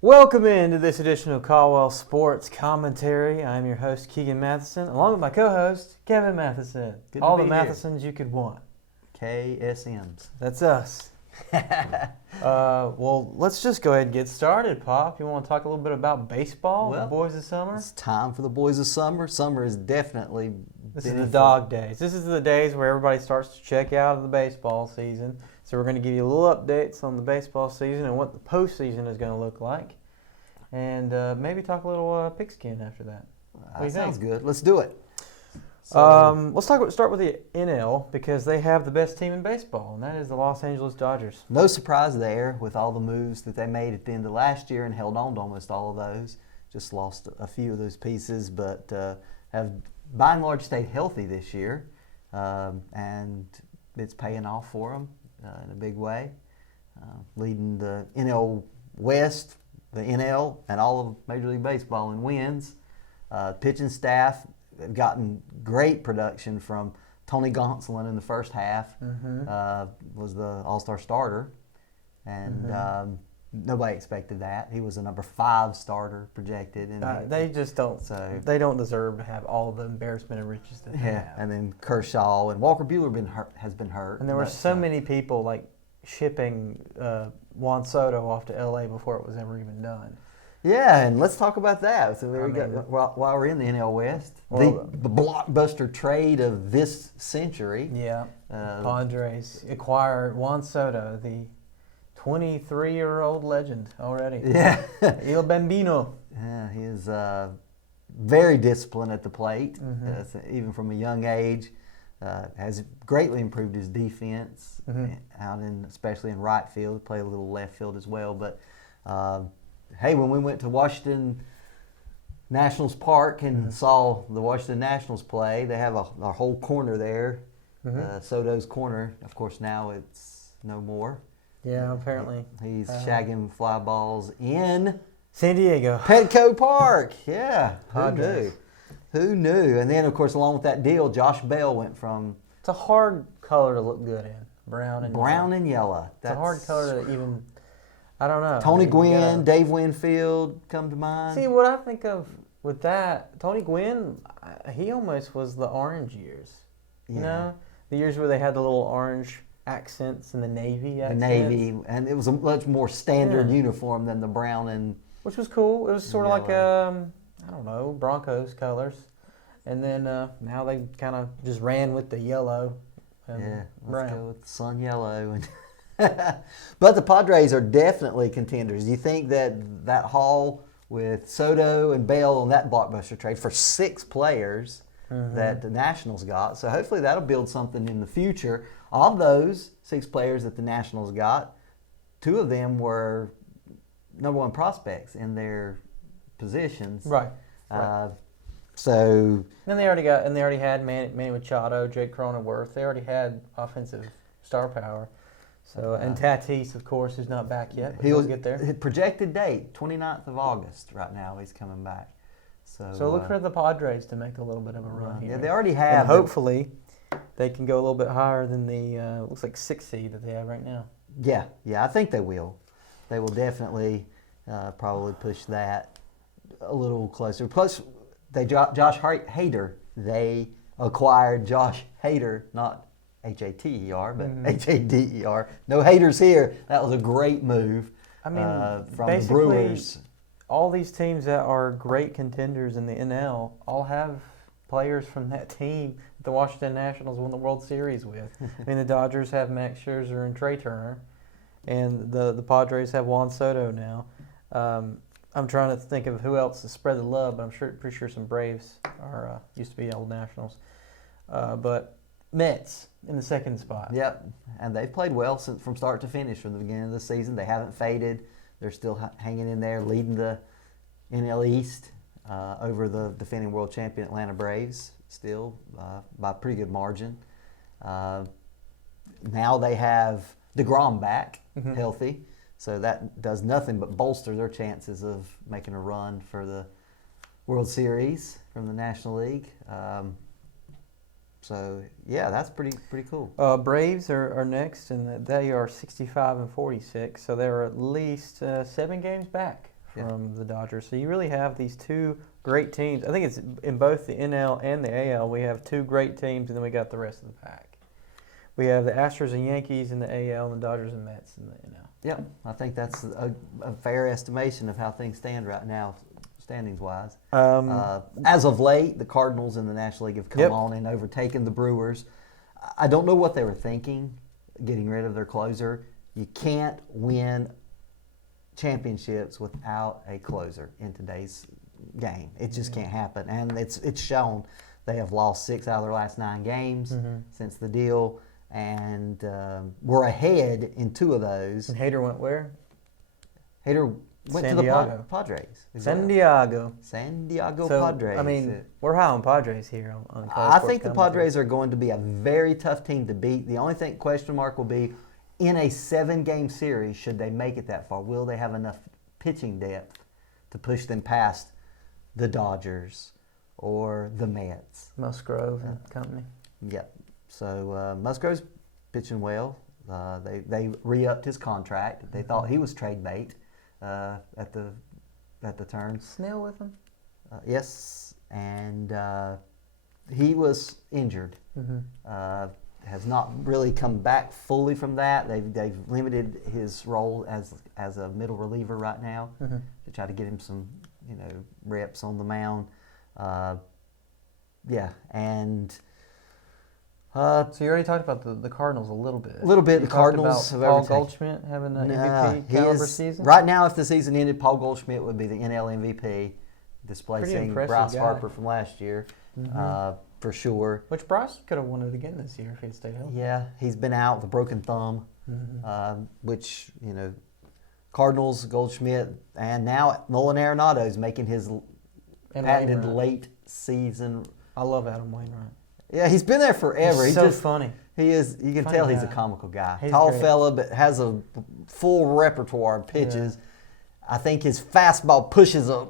Welcome into this edition of Caldwell Sports Commentary. I'm your host, Keegan Matheson, along with my co-host, Kevin Matheson. Good All to the be here. Mathesons you could want. KSMs. That's us. Well, let's just go ahead and get started, Pop. You want to talk a little bit about baseball, the boys of summer? It's time for the boys of summer. Summer is definitely... This is the dog days. This is the days where everybody starts to check out of the baseball season. So we're going to give you a little updates on the baseball season and what the postseason is going to look like. And maybe talk a little pigskin after that. That sounds good. Let's do it. Let's start with the NL because they have the best team in baseball, and that is the Los Angeles Dodgers. No surprise there with all the moves that they made at the end of last year and held on to almost all of those. Just lost a few of those pieces, but have by and large stayed healthy this year. And it's paying off for them in a big way. Leading the NL West, the NL, and all of Major League Baseball in wins. Pitching staff have gotten great production from Tony Gonsolin in the first half. Was the all-star starter, and nobody expected that. He was a number 5 starter projected. And they just don't. They don't deserve to have all the embarrassment and riches that they have. And then Kershaw and Walker Buehler has been hurt. And there were so many people like shipping Juan Soto off to LA before it was ever even done. Yeah, and let's talk about that. So while we're in the NL West, the blockbuster trade of this century. Yeah, Padres acquire Juan Soto, the 23-year-old legend already. Yeah, Il Bambino. Yeah, he is very disciplined at the plate, even from a young age. Has greatly improved his defense especially in right field. Play a little left field as well, but. Hey, when we went to Washington Nationals Park and saw the Washington Nationals play, they have a whole corner there, Soto's corner. Of course, now it's no more. Yeah, apparently. He's shagging fly balls in San Diego. Petco Park. Yeah, Padres. Who knew? And then, of course, along with that deal, Josh Bell went from... It's a hard color to look good in, brown and yellow. It's a hard color to even... I don't know. Tony Gwynn, Dave Winfield come to mind. See, what I think of with that, Tony Gwynn, he almost was the orange years. You know? The years where they had the little orange accents and the navy accents. The navy, and it was a much more standard uniform than the brown and... Which was cool. It was sort of like, I don't know, Broncos colors. And then now they kind of just ran with the yellow and let's go with the sun yellow and... But the Padres are definitely contenders. Do you think that haul with Soto and Bell on that blockbuster trade for 6 players that the Nationals got? So hopefully that'll build something in the future. Of those 6 players that the Nationals got, 2 of them were number 1 prospects in their positions. Right. So then they already had Manny Machado, Jake Cronenworth. They already had offensive star power. So and Tatis, of course, who's not back yet. But he'll get there. His projected date, 29th of August. Right now, he's coming back. So look for the Padres to make a little bit of a run here. Yeah, they already have. And hopefully, they can go a little bit higher than the looks like 6th seed that they have right now. Yeah, I think they will. They will definitely probably push that a little closer. Plus, Josh Hader. They acquired Josh Hader, not Hater, but Hader. No haters here. That was a great move. I mean, from the Brewers. All these teams that are great contenders in the NL all have players from that team that the Washington Nationals won the World Series with. I mean, the Dodgers have Max Scherzer and Trey Turner, and the Padres have Juan Soto now. I'm trying to think of who else to spread the love, but I'm pretty sure some Braves are used to be old Nationals. But Mets in the 2nd spot. Yep, and they've played well from start to finish from the beginning of the season. They haven't faded. They're still hanging in there, leading the NL East over the defending world champion Atlanta Braves, still by a pretty good margin. Now they have DeGrom back, healthy, so that does nothing but bolster their chances of making a run for the World Series from the National League. So yeah, that's pretty cool. Braves are next, and they are 65 and 46, so they're at least 7 games back from the Dodgers. So you really have these two great teams. I think it's in both the NL and the AL. We have two great teams, and then we got the rest of the pack. We have the Astros and Yankees in the AL, and the Dodgers and Mets in the NL. Yep, I think that's a fair estimation of how things stand right now, standings-wise. As of late, the Cardinals in the National League have come on and overtaken the Brewers. I don't know what they were thinking, getting rid of their closer. You can't win championships without a closer in today's game. It just can't happen, and it's shown. They have lost 6 out of their last 9 games since the deal, and we're ahead in 2 of those. And Hader went where? Hader went San to the Diego. Padres. San Diego. So, Padres. I mean, we're high on Padres here. On I think the Padres are going to be a very tough team to beat. The only question mark will be, in a 7-game series, should they make it that far, will they have enough pitching depth to push them past the Dodgers or the Mets? Musgrove and company. Yeah. So Musgrove's pitching well. They re-upped his contract. They thought he was trade bait at the turn. Snell with him? Yes, and he was injured. Has not really come back fully from that. They've limited his role as a middle reliever right now to try to get him some reps on the mound. And so you already talked about the Cardinals a little bit. A little bit. You The Cardinals about have Paul overtaken. Goldschmidt having an MVP caliber season. Right now, if the season ended, Paul Goldschmidt would be the NL MVP, displacing Bryce Harper from last year. For sure. Which Bryce could have won it again this year if he'd stayed healthy. Yeah, he's been out with a broken thumb, which, Cardinals, Goldschmidt, and now Nolan Arenado is making his patented late season. I love Adam Wainwright. Yeah, he's been there forever. He's so funny. He is. You can tell he's a comical guy. Tall great. fella, but has a full repertoire of pitches. Yeah. I think his fastball pushes a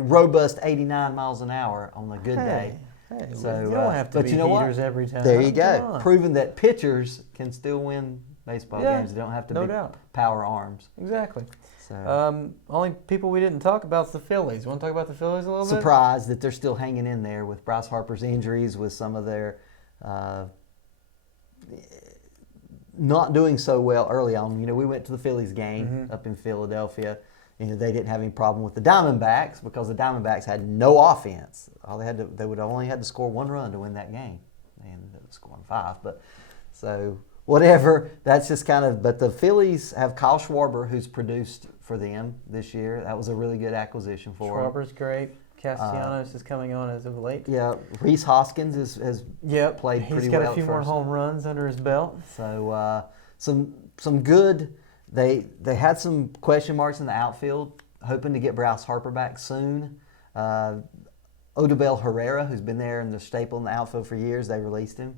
robust 89 miles an hour on a good day. Hey, so, you don't have to be heaters every time. There you go. Proving that pitchers can still win baseball games. They don't have to be power arms. Exactly. So, only people we didn't talk about is the Phillies. You want to talk about the Phillies a little bit? Surprised that they're still hanging in there with Bryce Harper's injuries, with some of their not doing so well early on. We went to the Phillies game up in Philadelphia. They didn't have any problem with the Diamondbacks because the Diamondbacks had no offense. They would only had to score 1 run to win that game. They ended up scoring 5, but so whatever. That's just kind of. But the Phillies have Kyle Schwarber, who's produced for them this year. That was a really good acquisition for them. Schwarber's great. Castellanos is coming on as of late. Yeah, Reese Hoskins has played pretty well. He's got a few more home runs under his belt. So some good. They had some question marks in the outfield, hoping to get Bryce Harper back soon. Odubel Herrera, who's been there and the staple in the outfield for years, they released him.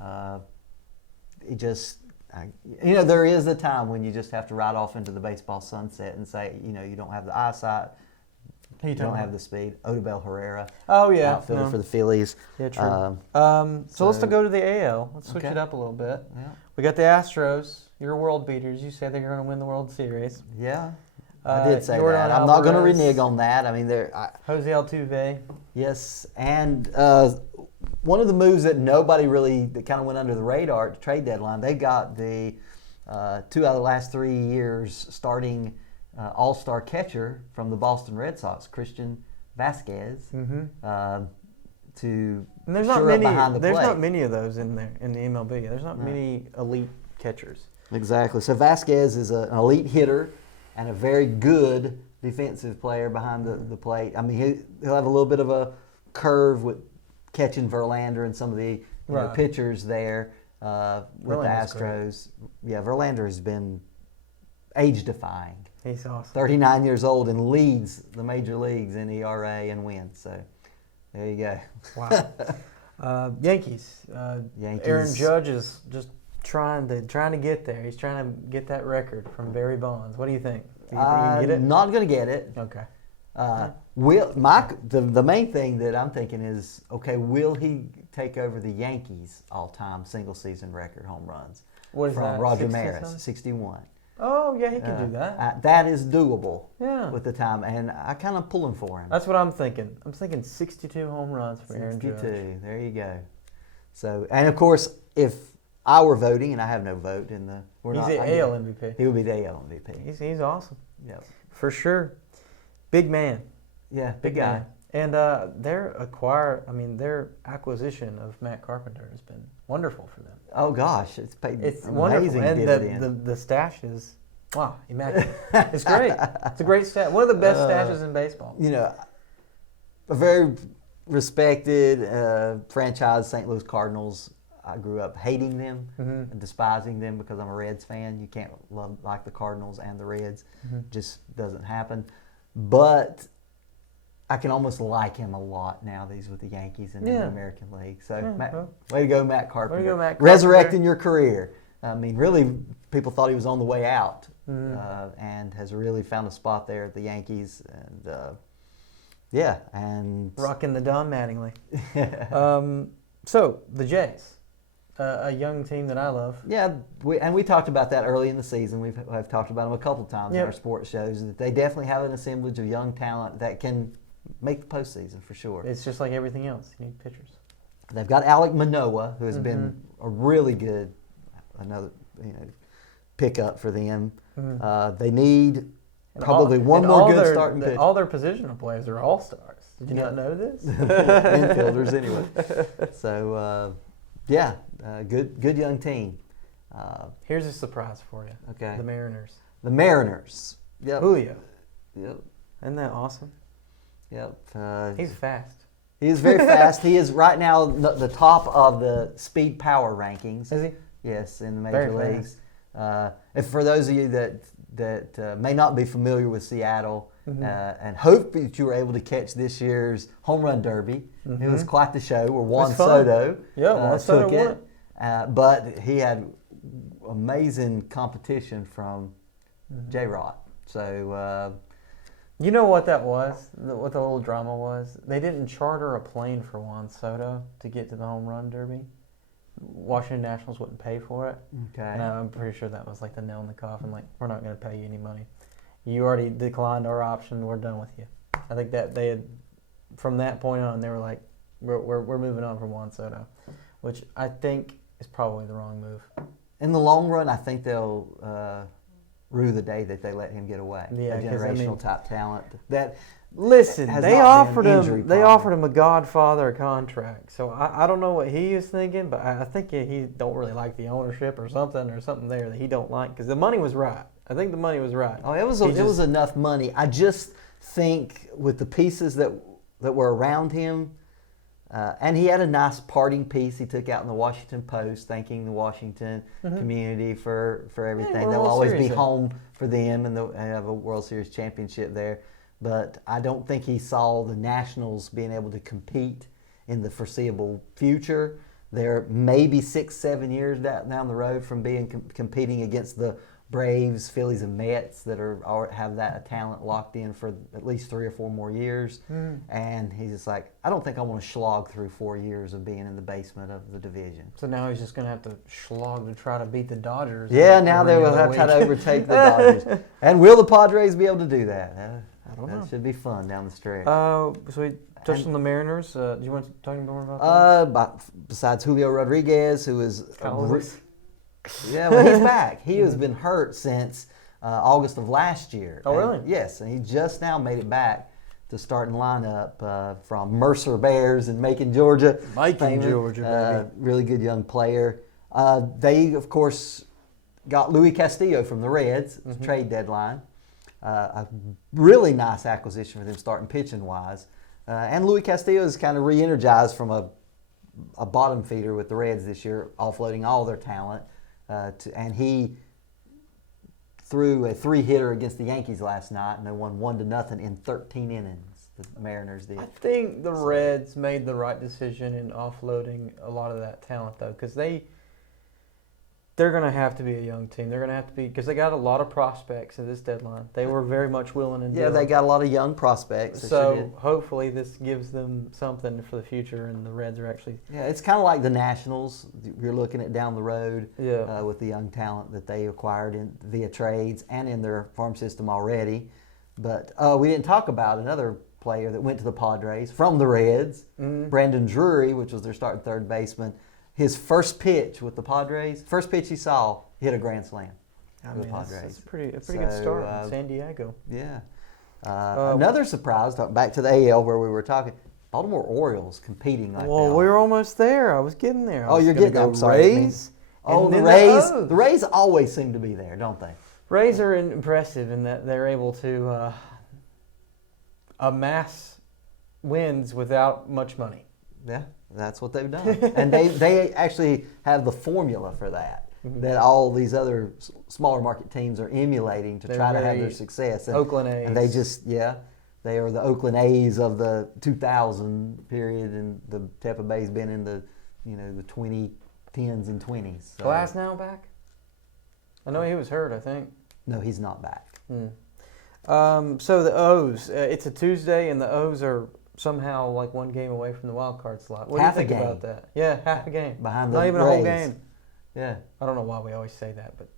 There is a time when you just have to ride off into the baseball sunset and say, you don't have the eyesight, you don't have the speed. Odubel Herrera, outfielder for the Phillies. Yeah, true. So let's go to the AL. Let's switch it up a little bit. Yeah. We got the Astros. You're world beaters. You said they're going to win the World Series. Yeah, I did say Jordan that. I'm not going to renege on that. I mean, Jose Altuve. Yes, and one of the moves that that kind of went under the radar at the trade deadline, they got the 2 out of the last 3 years starting all-star catcher from the Boston Red Sox, Christian Vasquez, to and shore up behind the plate. There's not many of those in there in the MLB. There's not many elite catchers. Exactly. So Vasquez is an elite hitter and a very good defensive player behind the plate. I mean, he'll have a little bit of a curve with catching Verlander and some of the pitchers there with the Astros. Great. Yeah, Verlander has been age-defying. He's awesome. 39 years old and leads the major leagues in ERA and wins. So there you go. Wow. Yankees. Aaron Judge is just trying to get there. He's trying to get that record from Barry Bonds. What do you think? Do you think he can get it? Not going to get it. Okay. The main thing that I'm thinking is, will he take over the Yankees all-time single-season record home runs? What is from that? Roger 60 Maris, something? 61. Oh, yeah, he can do that. That is doable With the time, and I kind of pulling for him. That's what I'm thinking. I'm thinking 62 home runs for Aaron Judge. 62. There you go. So, and of course, if I were voting, and I have no vote in the, he's the AL MVP. He would be the AL MVP. He's awesome. Yep. For sure. Big man. Yeah, big guy. Man. And their acquisition of Matt Carpenter has been wonderful for them. Oh gosh, it's paid wonderful, and dividend. the stash is immaculate. It's great. It's a great stash. One of the best stashes in baseball. You know, a very respected franchise, St. Louis Cardinals. I grew up hating them and despising them because I'm a Reds fan. You can't like the Cardinals and the Reds. Just doesn't happen. But I can almost like him a lot now that he's with the Yankees in the American League. So, way to go, Matt Carpenter. Way to go, Matt Carpenter. Resurrecting your career. I mean, really, people thought he was on the way out and has really found a spot there at the Yankees. And, and rocking the Don Mattingly. So, the Jays. A young team that I love. Yeah, we talked about that early in the season. I've talked about them a couple times in our sports shows. That they definitely have an assemblage of young talent that can make the postseason for sure. It's just like everything else. You need pitchers. They've got Alek Manoah, who has been a really good pickup for them. They need probably one more good starting pitcher. All their positional players are all-stars. Did you not know this? Infielders anyway. So, good young team. Here's a surprise for you. Okay. The Mariners. The Mariners. Yep. Julio. Yep. Isn't that awesome? Yep. He's fast. He is very fast. He is right now the top of the speed power rankings. Is he? Yes, in the major leagues. And for those of you that may not be familiar with Seattle and hope that you were able to catch this year's home run derby, it was quite the show where Juan Soto took it. But he had amazing competition from J-Rod. So, you know what that was? What the little drama was? They didn't charter a plane for Juan Soto to get to the home run derby. Washington Nationals wouldn't pay for it. Okay. And I'm pretty sure that was like the nail in the coffin. Like, we're not going to pay you any money. You already declined our option. We're done with you. I think that they had, from that point on, they were like, we're moving on from Juan Soto, which I think is probably the wrong move. In the long run, I think they'll rue the day that they let him get away. Yeah, a generational type talent that. Listen, they offered him a Godfather contract. So I don't know what he is thinking, but I think he don't really like the ownership or something there that he don't like, because the money was right. I think the money was right. Oh, it was enough money. I just think with the pieces that were around him, and he had a nice parting piece he took out in the Washington Post, thanking the Washington community for everything. They'll always be home for them, and they'll have a World Series championship there. But I don't think he saw the Nationals being able to compete in the foreseeable future. They're maybe 6-7 years down the road from being competing against the Braves, Phillies, and Mets that have that talent locked in for at least 3 or 4 more years. And he's just like, I don't think I want to slog through 4 years of being in the basement of the division. So now he's just going to have to slog to try to beat the Dodgers. Yeah, now they will have to try to overtake the Dodgers. And will the Padres be able to do that? I don't know. That should be fun down the stretch. So we touched on the Mariners. Do you want to talk more about that? Besides Julio Rodriguez, who is... Yeah, well, he's back. He has been hurt since August of last year. Oh, really? Yes, and he just now made it back to starting lineup from Mercer Bears in Macon, Georgia. Georgia, baby. Really good young player. They, of course, got Louis Castillo from the Reds, trade deadline. A really nice acquisition for them starting pitching-wise. And Louis Castillo is kind of re-energized from a bottom feeder with the Reds this year, offloading all their talent. And he threw a 3-hitter against the Yankees last night, and they won 1-0 in 13 innings. The Mariners did. I think the Reds made the right decision in offloading a lot of that talent, though, because they they're going to have to be a young team. They're going to have to be, because they got a lot of prospects at this deadline. They were very much willing and Yeah, they got a lot of young prospects. So hopefully this gives them something for the future, and the Reds are actually. Yeah, it's kind of like the Nationals. You're looking at down the road with the young talent that they acquired via trades and in their farm system already. But we didn't talk about another player that went to the Padres from the Reds, Brandon Drury, which was their starting third baseman. His first pitch with the Padres, first pitch he saw, hit a grand slam for the Padres. That's a pretty good start in San Diego. Yeah. Another surprise, back to the AL where we were talking, Baltimore Orioles competing like that. Well, we were almost there. I was getting there. You're getting there. I'm sorry. Rays. The Rays. The Rays always seem to be there, don't they? Rays are impressive in that they're able to amass wins without much money. Yeah. That's what they've done. And they actually have the formula for that, that all these other smaller market teams are emulating to try to have their success. And, Oakland A's. And they are the Oakland A's of the 2000 period, and the Tampa Bay's been in the 2010s and 20s. So. Glass now back? I know he was hurt, I think. No, he's not back. So the O's, it's a Tuesday, and the O's are somehow like one game away from the wild card slot. What do you think about that? Yeah, half a game. Behind the Not even Rays. a whole game. Yeah. I don't know why we always say that, but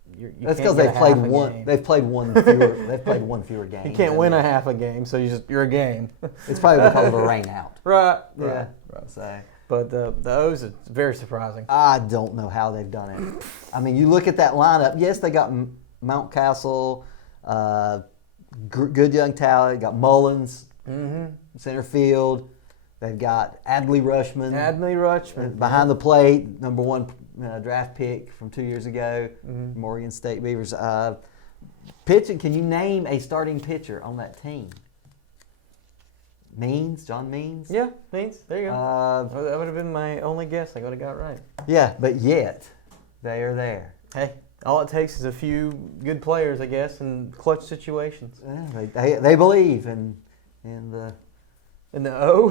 that's because they've played one. They've played one fewer. They've played one fewer game. You can't win a half a game, so you're a game. It's probably because of a rain out. Right. Right. So. But the O's, it's very surprising. I don't know how they've done it. I mean, you look at that lineup. Yes, they got Mountcastle, good young talent. Got Mullins, center field. They've got Adley Rutschman. Behind the plate, number one draft pick from 2 years ago, Morgan State Beavers. Pitching, can you name a starting pitcher on that team? John Means? Yeah, Means. There you go. That would have been my only guess. I would have got it right. Yeah, but yet, they are there. Hey, all it takes is a few good players, I guess, in clutch situations. Yeah, they believe in the... In the O?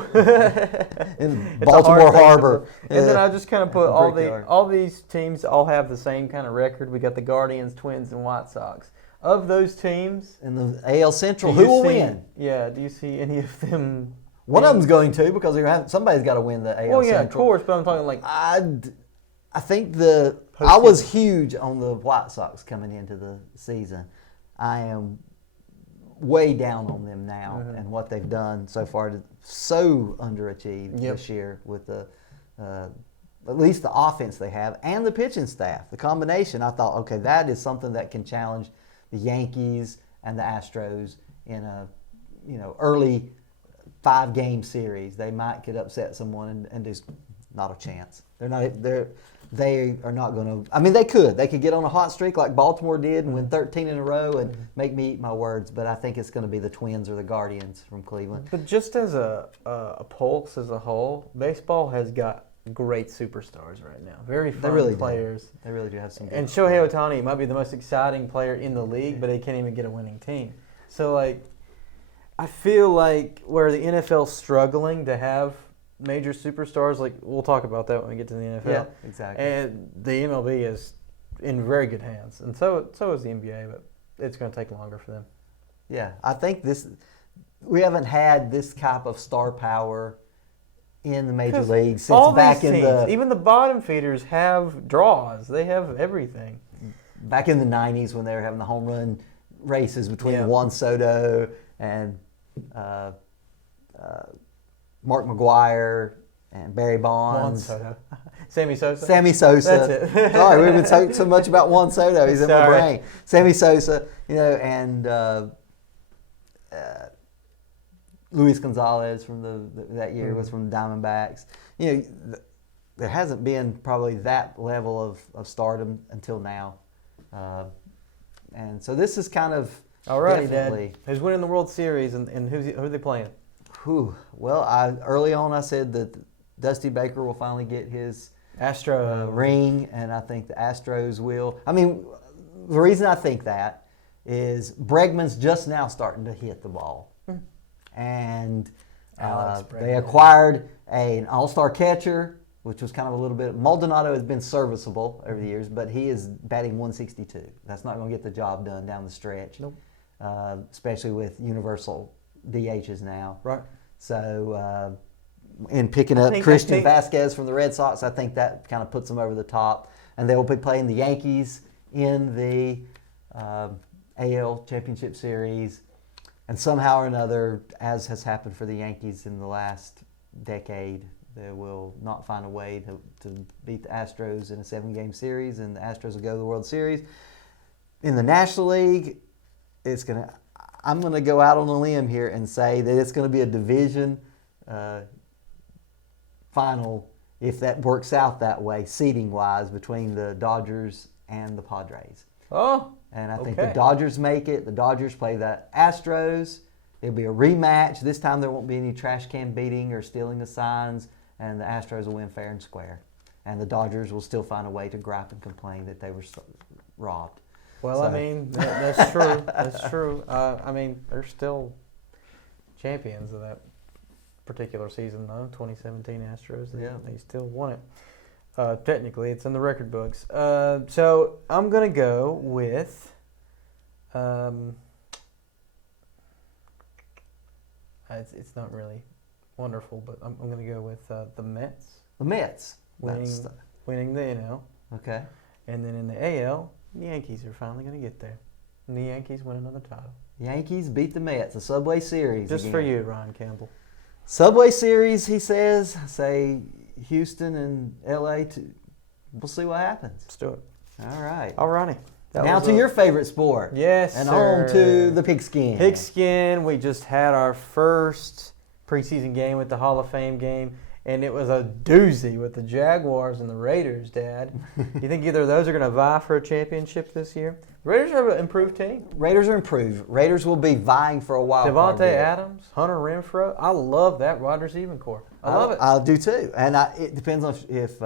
in Baltimore Harbor. And then I just kind of put all these teams all have the same kind of record. We got the Guardians, Twins, and White Sox. Of those teams... In the AL Central, who will win? Yeah, do you see any of them... One of them's going to, because somebody's got to win the AL Central. Well, yeah, of course, but I'm talking like... I think I was huge on the White Sox coming into the season. I am way down on them now and what they've done so far. So underachieved this year with the at least the offense they have and the pitching staff. The combination, I thought, okay, that is something that can challenge the Yankees and the Astros in a early 5-game series. They could upset someone and just not a chance. They are not going to. I mean, they could get on a hot streak like Baltimore did and win 13 in a row and make me eat my words. But I think it's going to be the Twins or the Guardians from Cleveland. But just as a pulse as a whole, baseball has got great superstars right now. Very fun players. They really do have some. And Shohei Ohtani might be the most exciting player in the league, but he can't even get a winning team. So I feel like where the NFL's struggling to have major superstars, we'll talk about that when we get to the NFL. Yeah, exactly. And the MLB is in very good hands, and so is the NBA, but it's going to take longer for them. Yeah, I think we haven't had this type of star power in the major leagues since all back these teams, even the bottom feeders have draws. They have everything. Back in the 90s when they were having the home run races between Juan Soto and Mark McGwire and Barry Bonds. Juan Soto. Sammy Sosa. That's it. Sorry, we've been talking so much about Juan Soto. He's in my brain. Sammy Sosa, and Luis Gonzalez from that year was from the Diamondbacks. There hasn't been probably that level of stardom until now, and so this is kind of definitely. Dad. Who's winning the World Series and who are they playing? Well, early on I said that Dusty Baker will finally get his Astro ring, and I think the Astros will. I mean, the reason I think that is Bregman's just now starting to hit the ball. And they acquired an all-star catcher which was kind of a little bit. Maldonado has been serviceable over the years, but he is batting 162. That's not going to get the job done down the stretch, Nope. Especially with universal DHs now. Right. So, in picking up Christian Vasquez from the Red Sox, I think that kind of puts them over the top. And they will be playing the Yankees in the AL Championship Series. And somehow or another, as has happened for the Yankees in the last decade, they will not find a way to beat the Astros in a 7-game series, and the Astros will go to the World Series. In the National League, I'm going to go out on a limb here and say that it's going to be a division final, if that works out that way, seeding-wise, between the Dodgers and the Padres. Oh, and I think the Dodgers make it. The Dodgers play the Astros. It'll be a rematch. This time there won't be any trash can beating or stealing of signs, and the Astros will win fair and square. And the Dodgers will still find a way to gripe and complain that they were robbed. Well, so. I mean, that's true. That's true. I mean, they're still champions of that particular season, though. 2017 Astros. They still won it. Technically, it's in the record books. So I'm going to go with it's not really wonderful, but I'm going to go with the Mets. The Mets. Winning the NL. Okay. And then in the AL, the Yankees are finally going to get there. And the Yankees win another title. Yankees beat the Mets, the Subway Series. Just again. For you, Ryan Campbell. Subway Series, he says. Say Houston and LA. We'll see what happens. Let's do it. All right. All righty. Now to your favorite sport. Yes, and sir. on to the pigskin. Pigskin. We just had our first preseason game with the Hall of Fame game, and it was a doozy with the Jaguars and the Raiders, Dad. You think either of those are going to vie for a championship this year? Raiders are an improved team. Raiders are improved. Raiders will be vying for a wild card. Devontae Adams, Hunter Renfrow. I love that wide receiving core. I love it. I do too. And it depends on if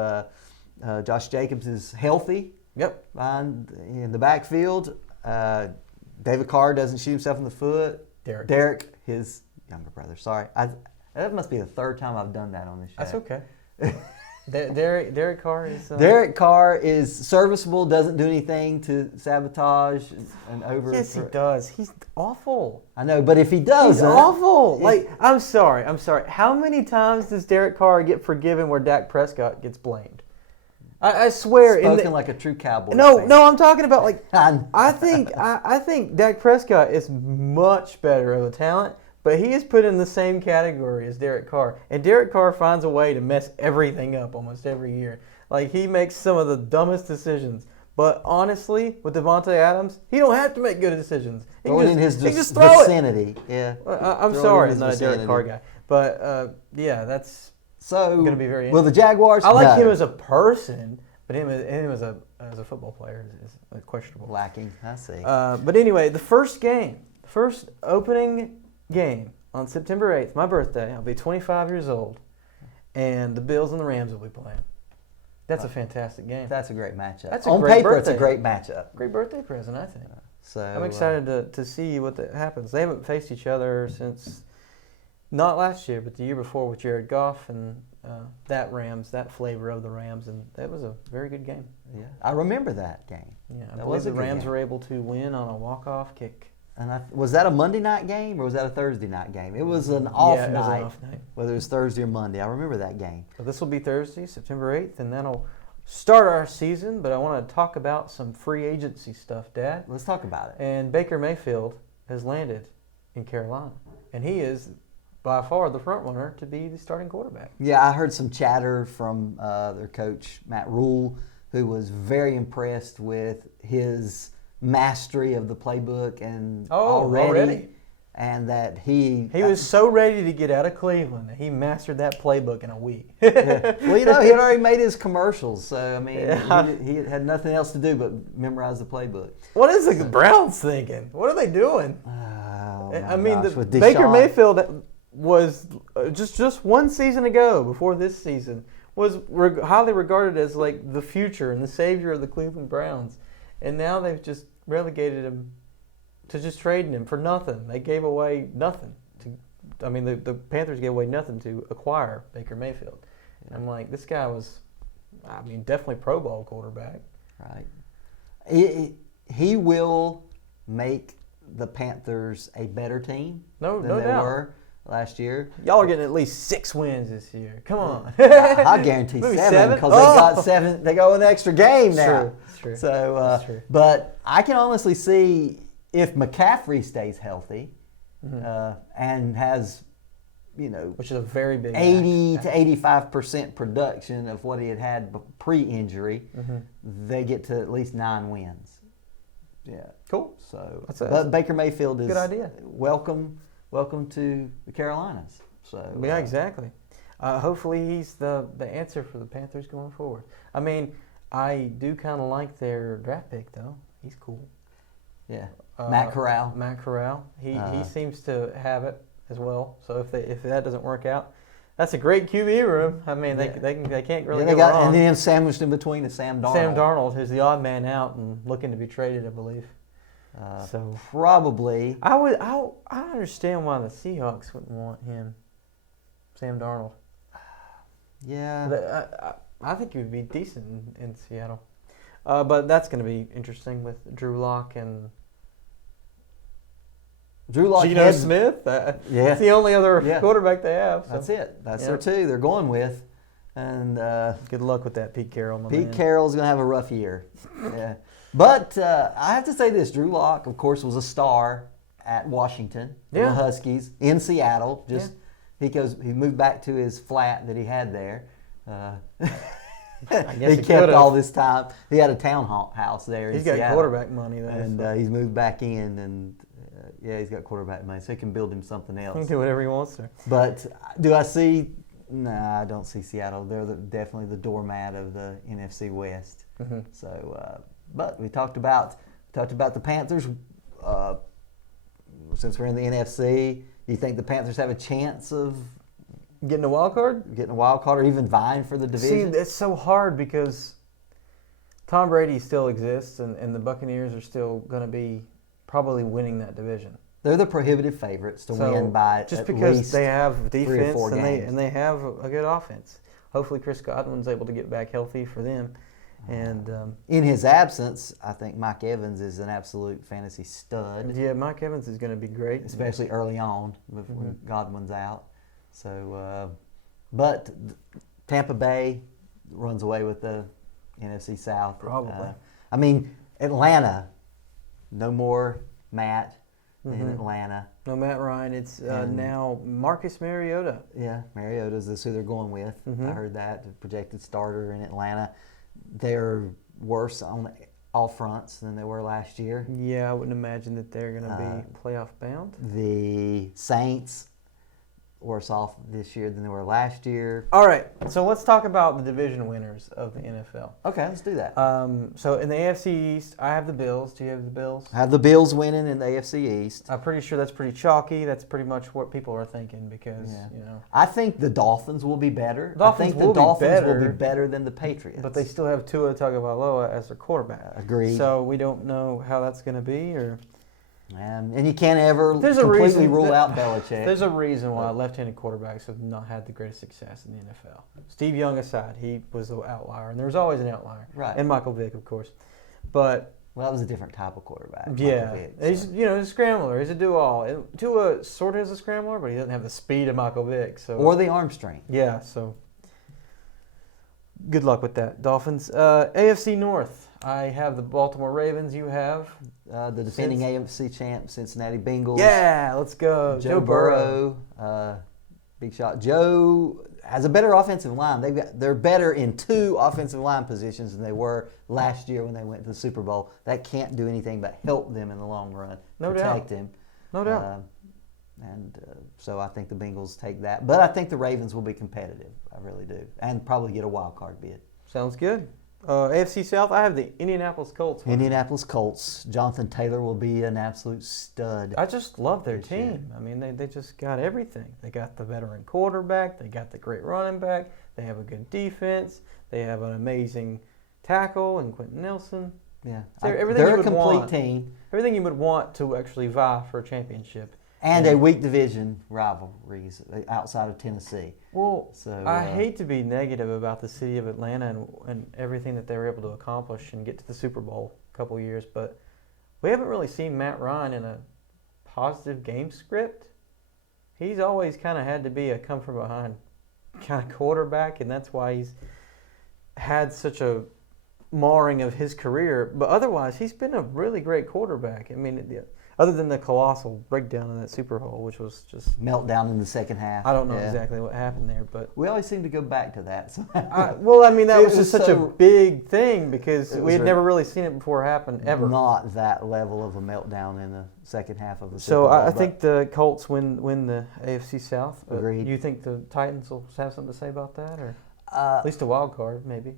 Josh Jacobs is healthy. Yep. In the backfield, David Carr doesn't shoot himself in the foot. Derek, his younger brother. Sorry. That must be the third time I've done that on this show. That's okay. Derek Carr is... Derek Carr is serviceable, doesn't do anything to sabotage and over... Yes, he does. He's awful. I know, but if he does... He's awful. Like, I'm sorry. How many times does Derek Carr get forgiven where Dak Prescott gets blamed? I swear... Spoken like a true Cowboy fan. No, I'm talking about, like... I think Dak Prescott is much better of a talent, but he is put in the same category as Derek Carr. And Derek Carr finds a way to mess everything up almost every year. Like, he makes some of the dumbest decisions. But honestly, with Devontae Adams, he don't have to make good decisions. He throw it in his just throw vicinity. It. Yeah. Well, I'm sorry, I'm not a Derek Carr guy. But, yeah, that's going to be very interesting. Well, the Jaguars... I like him as a person, but him as a football player is questionable. Lacking, I see. But anyway, the first opening game on September 8th, my birthday. I'll be 25 years old, and the Bills and the Rams will be playing. That's a fantastic game. That's a great matchup. On paper, it's a great matchup. Great birthday present, I think. So I'm excited to see what happens. They haven't faced each other since not last year, but the year before with Jared Goff and that flavor of the Rams, and that was a very good game. Yeah, I remember that game. Yeah, I believe the Rams were able to win on a walk-off kick. And was that a Monday night game or was that a Thursday night game? It was an off night. It was an off night. Whether it was Thursday or Monday. I remember that game. So this will be Thursday, September 8th, and that'll start our season. But I want to talk about some free agency stuff, Dad. Let's talk about it. And Baker Mayfield has landed in Carolina. And he is by far the front runner to be the starting quarterback. Yeah, I heard some chatter from their coach, Matt Rule, who was very impressed with his mastery of the playbook and already, and that he was so ready to get out of Cleveland that he mastered that playbook in a week. Yeah. Well, he had already made his commercials, so I mean, he had nothing else to do but memorize the playbook. What is the Browns thinking? What are they doing? Baker Mayfield was just one season ago, before this season, was highly regarded as like the future and the savior of the Cleveland Browns. And now they've just relegated him to just trading him for nothing. They gave away nothing. The Panthers gave away nothing to acquire Baker Mayfield. I'm like, this guy was, definitely Pro Bowl quarterback. Right. He will make the Panthers a better team No than they doubt. were last year. Y'all are getting at least 6 wins this year. Come on. I guarantee Maybe 7 because Oh! they got 7. They go an extra game now. It's true. So, That's true. but I can honestly see if McCaffrey stays healthy and has, Which is a very big 80 to 85% production of what he had pre-injury, they get to at least 9 wins. Yeah. Cool. So, That's Baker Mayfield is good idea. Welcome to the Carolinas. So yeah, exactly. Hopefully he's the answer for the Panthers going forward. I do kind of like their draft pick though. He's cool. Yeah. Matt Corral. Matt Corral. He seems to have it as well. So if that doesn't work out, that's a great QB room. They can't really go wrong. And then sandwiched in between is Sam Darnold. Sam Darnold, who's the odd man out and looking to be traded, I believe. So probably. I understand why the Seahawks wouldn't want him, Sam Darnold. Yeah. I think he would be decent in Seattle. But that's going to be interesting with Drew Lock and Geno Smith. That's the only other quarterback they have. So. That's it. That's their two they're going with. And good luck with that, Pete Carroll. Pete Carroll's going to have a rough year. Yeah. But I have to say this. Drew Lock, of course, was a star at Washington, the Huskies, in Seattle. He moved back to his flat that he had there. He kept all this time. He had a townhouse there in Seattle. He's got quarterback money, though. And he's moved back in, and he's got quarterback money, so he can build him something else. He can do whatever he wants to. But do I see? Nah, I don't see Seattle. They're definitely the doormat of the NFC West. Mm-hmm. So, but we talked about the Panthers. Since we're in the NFC, do you think the Panthers have a chance of getting a wild card? Getting a wild card, or even vying for the division? See, it's so hard because Tom Brady still exists, and the Buccaneers are still going to be probably winning that division. They're the prohibitive favorites to win by just at because least they have defense 3 or 4 games. and they have a good offense. Hopefully, Chris Godwin's able to get back healthy for them. And in his absence, I think Mike Evans is an absolute fantasy stud. Yeah, Mike Evans is going to be great, especially early on when Godwin's out. So, but Tampa Bay runs away with the NFC South. Probably. Atlanta, no more Matt in Atlanta. No Matt Ryan. It's now Marcus Mariota. Yeah, Mariota's who they're going with. I heard that, the projected starter in Atlanta. They're worse on all fronts than they were last year. Yeah, I wouldn't imagine that they're going to be playoff bound. The Saints worse off this year than they were last year. All right, so let's talk about the division winners of the NFL. Okay, let's do that. So in the AFC East, I have the Bills. Do you have the Bills? I have the Bills winning in the AFC East. I'm pretty sure that's pretty chalky. That's pretty much what people are thinking because, I think the Dolphins will be better. I think the Dolphins will be better than the Patriots. But they still have Tua Tagovailoa as their quarterback. Agreed. So we don't know how that's going to be, or... And you can't ever completely rule out Belichick. There's a reason why left-handed quarterbacks have not had the greatest success in the NFL. Steve Young aside, he was the outlier, and there was always an outlier. Right. And Michael Vick, of course. But that was a different type of quarterback. Yeah. He's a scrambler. He's a do-all. Tua sort of is a scrambler, but he doesn't have the speed of Michael Vick. Or the arm strength. Yeah, so good luck with that. Dolphins. AFC North. I have the Baltimore Ravens. You have the defending AFC champ, Cincinnati Bengals. Yeah, let's go. Joe Burrow. Big shot. Joe has a better offensive line. They're better in 2 offensive line positions than they were last year when they went to the Super Bowl. That can't do anything but help them in the long run. No protect doubt. Him. No doubt. So I think the Bengals take that. But I think the Ravens will be competitive. I really do. And probably get a wild card bid. Sounds good. AFC South, I have the Indianapolis Colts. Indianapolis Colts. Jonathan Taylor will be an absolute stud. I just love their team. They just got everything. They got the veteran quarterback. They got the great running back. They have a good defense. They have an amazing tackle in Quentin Nelson. Yeah. So they're a complete team. Everything you would want to actually vie for a championship And a weak division rivalries outside of Tennessee. Well, so I hate to be negative about the city of Atlanta and everything that they were able to accomplish and get to the Super Bowl a couple years, but we haven't really seen Matt Ryan in a positive game script. He's always kind of had to be a come from behind kind of quarterback, and that's why he's had such a marring of his career. But otherwise, he's been a really great quarterback. I mean, other than the colossal breakdown in that Super Bowl, which was just meltdown in the second half. I don't know exactly what happened there, but we always seem to go back to that. Well, I mean, that was just such a big thing because we had never really seen it before happen ever. Not that level of a meltdown in the second half of the Super So Bowl. I think the Colts win the AFC South. Agreed. You think the Titans will have something to say about that, or at least a wild card, maybe?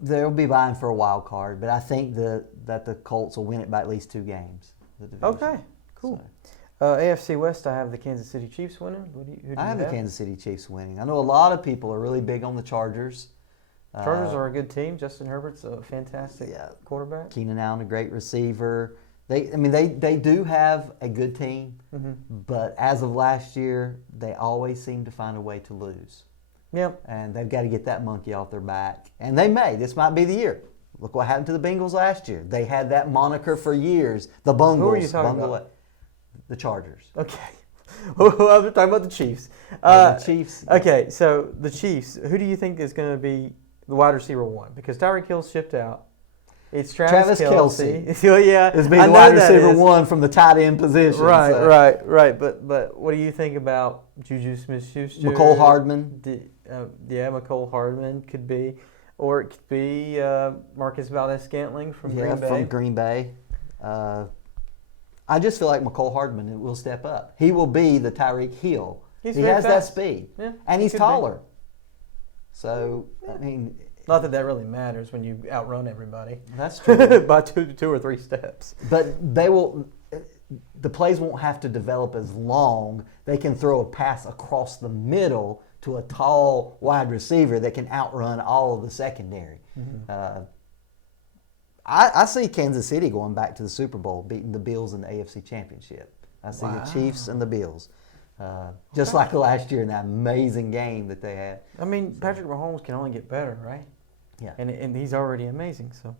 They'll be vying for a wild card, but I think that the Colts will win it by at least 2 games. Okay, cool. So. AFC West, I have the Kansas City Chiefs winning. Who do you have the Kansas City Chiefs winning. I know a lot of people are really big on the Chargers. Chargers are a good team. Justin Herbert's a fantastic quarterback. Keenan Allen, a great receiver. They do have a good team, but as of last year, they always seem to find a way to lose. Yep. And they've got to get that monkey off their back. And they may. This might be the year. Look what happened to the Bengals last year. They had that moniker for years. The Bungles. Who are you talking about? The Chargers. Okay. I'm talking about the Chiefs. The Chiefs. Okay, so the Chiefs. Who do you think is going to be the wide receiver one? Because Tyreek Hill's shipped out. It's Travis Kelce. So, yeah, is being the wide receiver one from the tight end position. Right. But what do you think about Juju Smith-Schuster? McCole Hardman. McCole Hardman could be. Or it could be Marcus Valdez-Scantling from Green Bay. From Green Bay. I just feel like McCole Hardman will step up. He will be the Tyreek Hill. He has that speed. Yeah, and he's taller. So, I mean... Not that really matters when you outrun everybody. That's true. By two or three steps. But the plays won't have to develop as long. They can throw a pass across the middle to a tall wide receiver that can outrun all of the secondary. I see Kansas City going back to the Super Bowl, beating the Bills in the AFC Championship. I see the Chiefs and the Bills. Just like last year in that amazing game that they had. I mean, Patrick Mahomes can only get better, right? Yeah. And he's already amazing. So,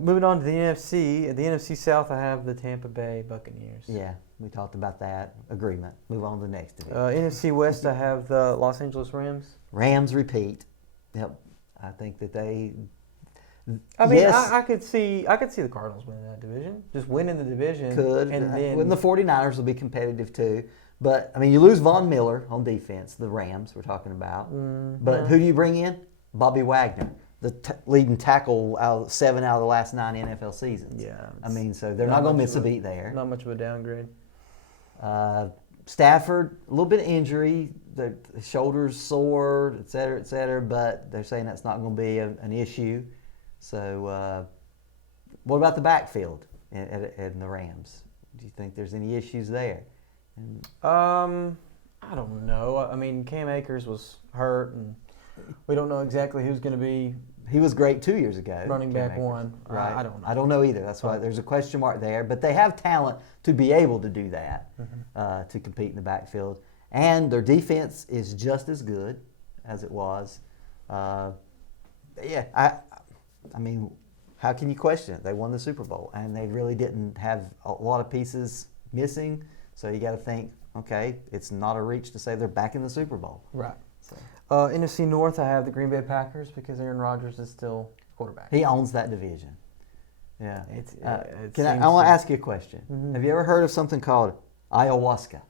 moving on to the NFC. At the NFC South, I have the Tampa Bay Buccaneers. Yeah, we talked about that. Agreement. Move on to the next division. NFC West, I have the Los Angeles Rams. Rams repeat. Yep. I think that they... I mean, yes. I could see the Cardinals winning that division. Just winning the division. Could. And then the 49ers will be competitive too. But, I mean, you lose Von Miller on defense, the Rams we're talking about. But who do you bring in? Bobby Wagner, the leading tackle 7 out of the last 9 NFL seasons. Yeah. I mean, so they're not going to miss a beat there. Not much of a downgrade. Stafford, a little bit of injury. The shoulders sore, et cetera, but they're saying that's not going to be an issue. So, what about the backfield in the Rams? Do you think there's any issues there? I don't know. I mean, Cam Akers was hurt, and we don't know exactly who's going to be. He was great 2 years ago. Running back one. Right. I don't know. I don't know either. That's why there's a question mark there. But they have talent to be able to do that, to compete in the backfield. And their defense is just as good as it was. I mean, how can you question it? They won the Super Bowl, and they really didn't have a lot of pieces missing. So you got to think, okay, it's not a reach to say they're back in the Super Bowl. Right. So. NFC North, I have the Green Bay Packers because Aaron Rodgers is still quarterback. He owns that division. Yeah. I want to ask you a question. Have you ever heard of something called ayahuasca?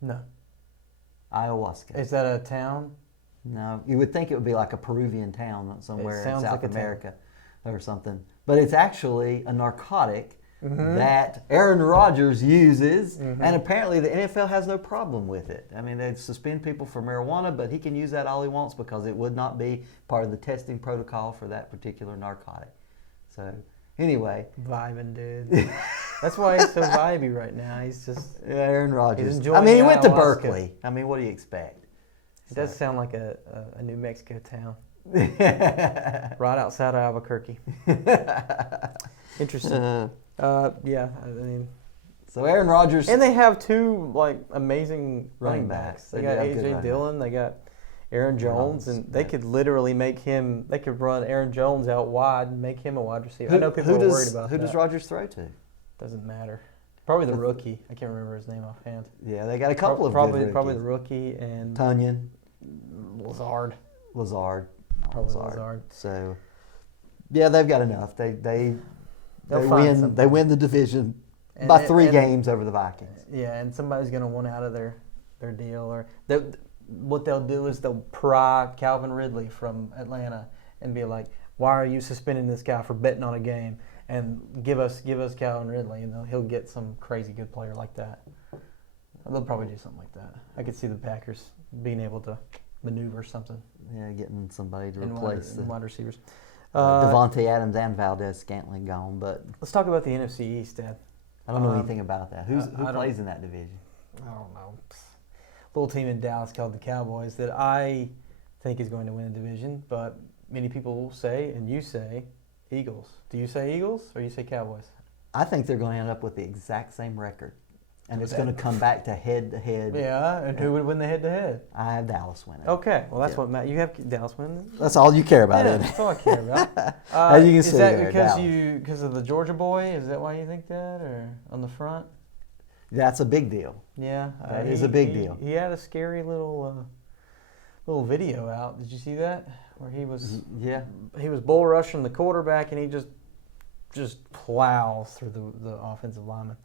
No. Ayahuasca. Is that a town? No, you would think it would be like a Peruvian town somewhere in South America or something. But it's actually a narcotic that Aaron Rodgers uses, and apparently the NFL has no problem with it. I mean, they suspend people for marijuana, but he can use that all he wants because it would not be part of the testing protocol for that particular narcotic. So, anyway. Vibing, dude. That's why he's so vibey right now. He's just... Aaron Rodgers. He's enjoying he went to Berkeley. I mean, what do you expect? It does sound like a New Mexico town. Right outside of Albuquerque. Interesting. I mean, So Aaron Rodgers. And they have two amazing running backs. They got do have good A.J. running Dillon. They got Aaron Jones, and they could literally make him. They could run Aaron Jones out wide and make him a wide receiver. I know people are worried about that. Who does Rodgers throw to? Doesn't matter. Probably the rookie. I can't remember his name offhand. Yeah, they got a couple of probably good probably the rookie and Tunyon, Lazard. Lazard. So, yeah, they've got enough. They win. They win the division by 3 games over the Vikings. Yeah, and somebody's going to want out of their deal, or what they'll do is they'll pry Calvin Ridley from Atlanta and be like, "Why are you suspending this guy for betting on a game?" And give us Calvin Ridley, and he'll get some crazy good player like that. They'll probably do something like that. I could see the Packers being able to maneuver something. Yeah, getting somebody to replace the wide receivers. Devontae Adams and Valdez Scantling gone, but let's talk about the NFC East, Dad. I don't know anything about that. Who plays in that division? I don't know. Little team in Dallas called the Cowboys that I think is going to win the division, but many people will say, and you say, Eagles. Do you say Eagles or you say Cowboys? I think they're going to end up with the exact same record. And it's going to come back to head-to-head. Yeah, and who would win the head-to-head? I have Dallas winning. Okay, well, that's what you have Dallas winning. That's all you care about, isn't it? That's all I care about. As you can see is that there, because of the Georgia boy? Is that why you think that, or on the front? That's a big deal. Yeah, that is a big deal. He had a scary little video out. Did you see that? Where he was bull rushing the quarterback, and he just plows through the offensive lineman.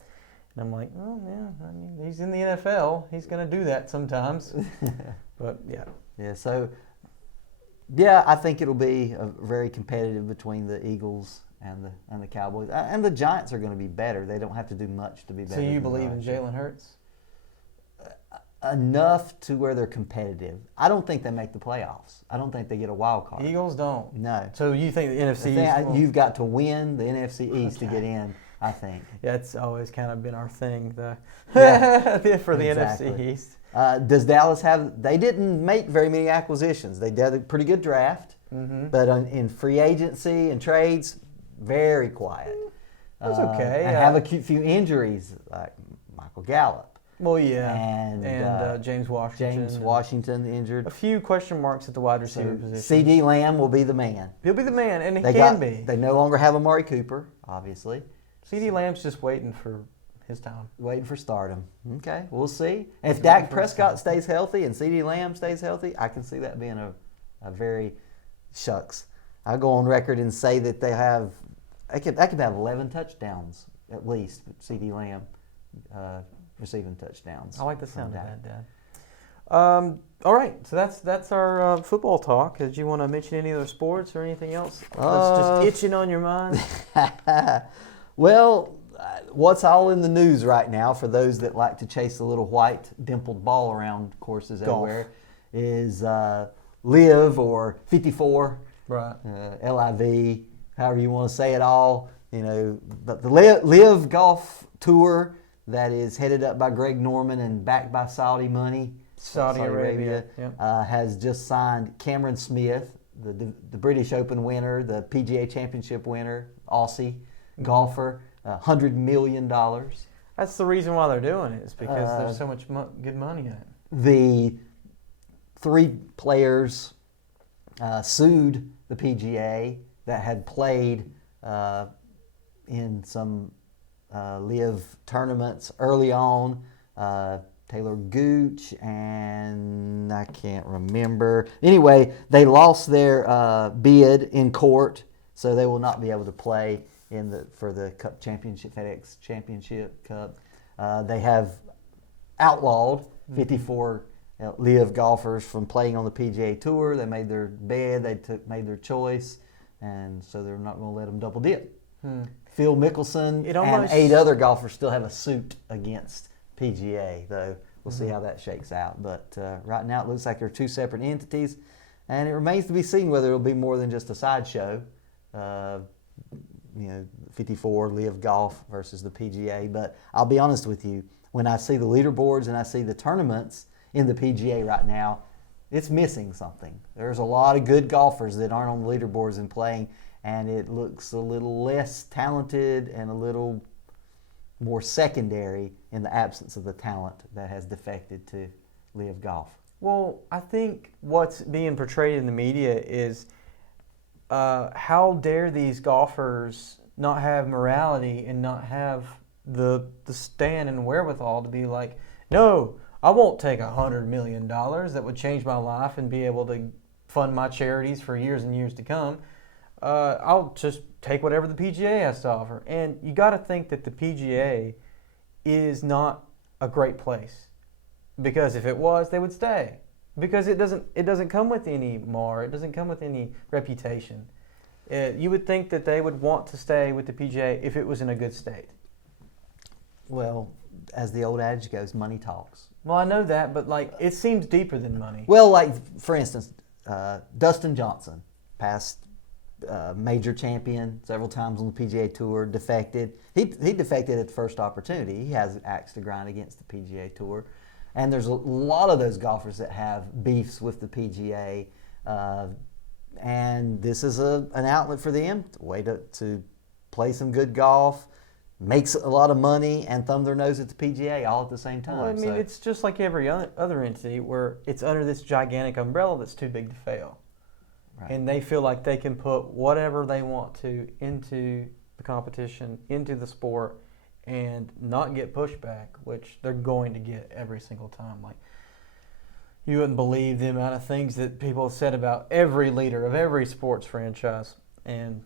And I'm like, oh, yeah, I mean, he's in the NFL. He's going to do that sometimes. But, yeah. Yeah, so, yeah, I think it'll be very competitive between the Eagles and the Cowboys. And the Giants are going to be better. They don't have to do much to be better. So you believe in Jalen Hurts? Enough to where they're competitive. I don't think they make the playoffs. I don't think they get a wild card. Eagles don't? No. So you think the NFC East you've got to win the NFC East to get in, I think. Yeah, it's always kind of been our thing for the exactly. NFC East. Does Dallas have – they didn't make very many acquisitions. They did a pretty good draft, but in free agency and trades, very quiet. That's okay. And have a few injuries like Michael Gallup. Well, yeah, and James Washington. James Washington injured. A few question marks at the wide receiver position. C.D. Lamb will be the man. He'll be the man, and he can be. They no longer have Amari Cooper, obviously. C.D. Lamb's just waiting for his time. Waiting for stardom. Okay, we'll see. And if Dak Prescott stays healthy and C.D. Lamb stays healthy, I can see that being a very shucks. I'll go on record and say that they could have 11 touchdowns at least. C.D. Lamb. Receiving touchdowns. I like the sound of that, Dad. All right, so that's our football talk. Did you want to mention any other sports or anything else that's just itching on your mind? Well, what's all in the news right now for those that like to chase the little white dimpled ball around courses everywhere is LIV or 54, right? LIV, however you want to say it all. But the LIV Golf Tour that is headed up by Greg Norman and backed by Saudi money. Saudi Arabia. Has just signed Cameron Smith, the British Open winner, the PGA Championship winner, Aussie golfer, $100 million. That's the reason why they're doing it. It's because there's so much good money in it. The 3 players sued the PGA that had played in some LIV tournaments early on. Taylor Gooch and I can't remember. Anyway, they lost their bid in court, so they will not be able to play for the Cup Championship, FedEx Championship Cup. They have outlawed 54 LIV golfers from playing on the PGA Tour. They made their bed. They made their choice, and so they're not going to let them double dip. Phil Mickelson and 8 other golfers still have a suit against PGA, though we'll see how that shakes out. But right now it looks like they're 2 separate entities, and it remains to be seen whether it'll be more than just a sideshow. 54 LIV Golf versus the PGA. But I'll be honest with you, when I see the leaderboards and I see the tournaments in the PGA right now, it's missing something. There's a lot of good golfers that aren't on the leaderboards and playing, and it looks a little less talented and a little more secondary in the absence of the talent that has defected to live golf. Well, I think what's being portrayed in the media is how dare these golfers not have morality and not have the stand and wherewithal to be like, no, I won't take $100 million that would change my life and be able to fund my charities for years and years to come. I'll just take whatever the PGA has to offer. And you got to think that the PGA is not a great place, because if it was, they would stay. Because it doesn't come with any it doesn't come with any reputation. You would think that they would want to stay with the PGA if it was in a good state. Well, as the old adage goes, money talks. Well, I know that, but like it seems deeper than money. Well, like for instance, Dustin Johnson, past major champion several times on the PGA Tour, defected. He defected at the first opportunity. He has an axe to grind against the PGA Tour. And there's a lot of those golfers that have beefs with the PGA. And this is an outlet for them, a way to play some good golf, makes a lot of money, and thumb their nose at the PGA all at the same time. Well, I mean, it's just like every other entity where it's under this gigantic umbrella that's too big to fail. Right. And they feel like they can put whatever they want to into the competition, into the sport, and not get pushback, which they're going to get every single time. Like, you wouldn't believe the amount of things that people have said about every leader of every sports franchise, and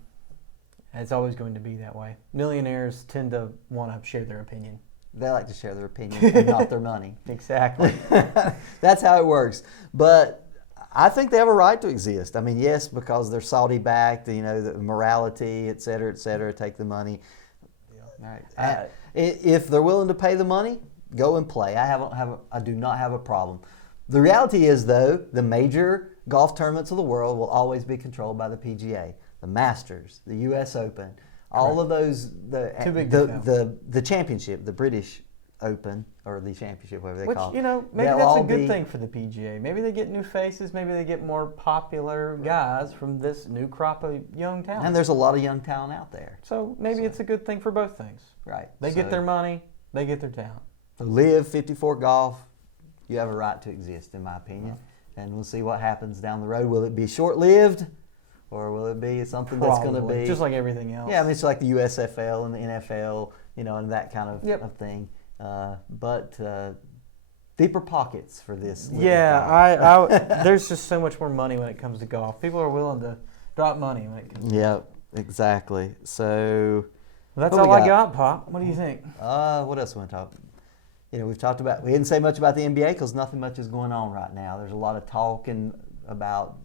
it's always going to be that way. Millionaires tend to want to share their opinion. They like to share their opinion and not their money. Exactly. That's how it works. But I think they have a right to exist. I mean, yes, because they're Saudi-backed, the morality, et cetera, take the money. All right. If they're willing to pay the money, go and play. I do not have a problem. The reality is, though, the major golf tournaments of the world will always be controlled by the PGA, the Masters, the U.S. Open, all of those. The championship, the British Open, or the championship, whatever they call it. Maybe that's a good thing for the PGA. Maybe they get new faces. Maybe they get more popular guys from this new crop of young talent. And there's a lot of young talent out there. So maybe it's a good thing for both things. Right. They get their money. They get their talent. So Live 54 Golf, you have a right to exist, in my opinion. Right. And we'll see what happens down the road. Will it be short-lived, or will it be something that's going to be just like everything else? Yeah, I mean, it's like the USFL and the NFL, and that kind of thing. But deeper pockets for this. Yeah, there's just so much more money when it comes to golf. People are willing to drop money when it comes. Yeah, exactly. So that's all I got, Pop. What do you think? What else we want to talk? We've talked about. We didn't say much about the NBA because nothing much is going on right now. There's a lot of talking about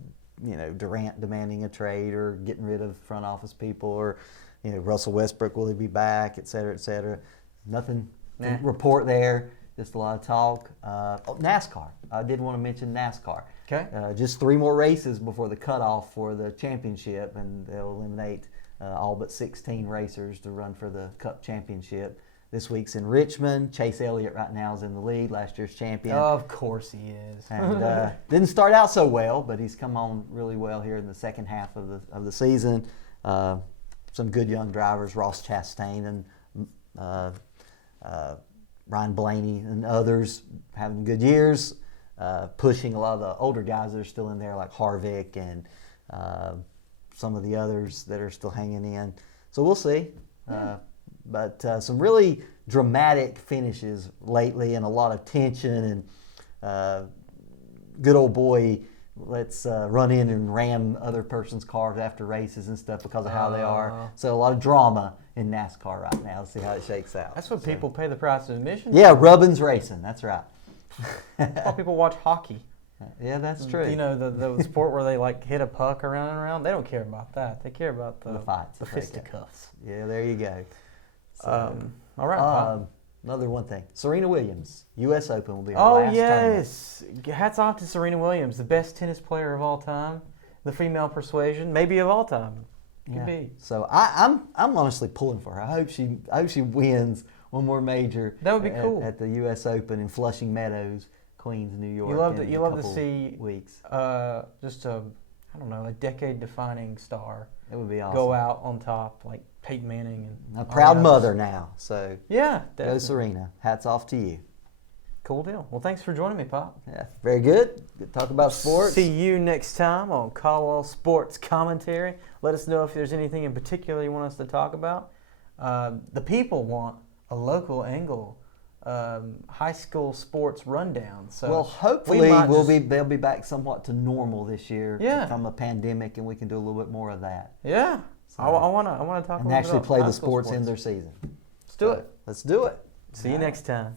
Durant demanding a trade or getting rid of front office people, or Russell Westbrook, will he be back, et cetera, et cetera. Nothing. Report there, just a lot of talk. NASCAR. I did want to mention NASCAR. Okay. Just 3 more races before the cutoff for the championship, and they'll eliminate all but 16 racers to run for the Cup Championship. This week's in Richmond. Chase Elliott right now is in the lead, last year's champion. Of course he is. And didn't start out so well, but he's come on really well here in the second half of the season. Some good young drivers, Ross Chastain and Ryan Blaney and others having good years, pushing a lot of the older guys that are still in there, like Harvick and some of the others that are still hanging in. So we'll see. But some really dramatic finishes lately, and a lot of tension, and good old boy, let's run in and ram other person's cars after races and stuff because of how they are. So a lot of drama in NASCAR right now. Let's see how it shakes out. That's what people pay the price of admission. Yeah, Rubbins Racing. That's right. That's why people watch hockey. Yeah, that's true. The sport where they like hit a puck around and around. They don't care about that. They care about the fights, the fisticuffs. Yeah, there you go. So, all right. Another one thing. Serena Williams, U.S. Open will be our last tournament. Yes. Hats off to Serena Williams, the best tennis player of all time, the female persuasion, maybe of all time. Could be. So I'm honestly pulling for her. I hope she wins one more major. That would be cool at the U.S. Open in Flushing Meadows, Queens, New York. You love to see weeks. Just a decade-defining star. It would be awesome. go out on top like Peyton Manning. And a proud all the mother others. now. So Yeah, go definitely. Serena. Hats off to you. Cool deal. Well, thanks for joining me, Pop. Yeah, very good. Good talk about sports. See you next time on Caldwell Sports Commentary. Let us know if there's anything in particular you want us to talk about. The people want a local angle, high school sports rundown. So Well, hopefully might they'll be back somewhat to normal this year Yeah. from a pandemic, and we can do a little bit more of that. Yeah, So- I want to talk And a little actually bit play about the high school sports in their season. Let's do it. Let's do it. See you next time.